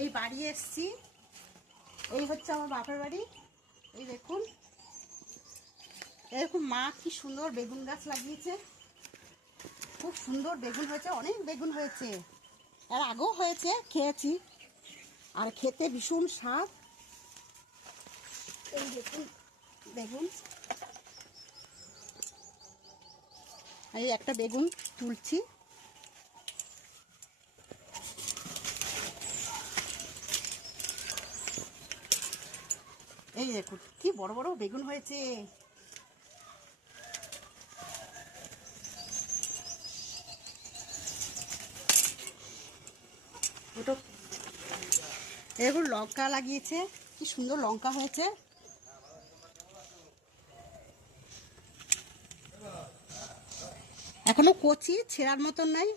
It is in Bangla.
এই বাড়ি এসছি, এই হচ্ছে আমার বাপের বাড়ি। এই দেখুন, এরকম মা কি সুন্দর বেগুন গাছ লাগিয়েছে, খুব সুন্দর বেগুন হয়েছে, অনেক বেগুন হয়েছে, এর আগেও হয়েছে, খেয়েছি, আর খেতে ভীষণ স্বাদ। এই দেখুন বেগুন, এই একটা বেগুন তুলছি। এই দেখুন কি বড় বড় বেগুন হয়েছে। ওটা এরকম লঙ্কা লাগিয়েছে, কি সুন্দর লঙ্কা হয়েছে। এখনো কচি, ছেঁড়ার মতন নাই,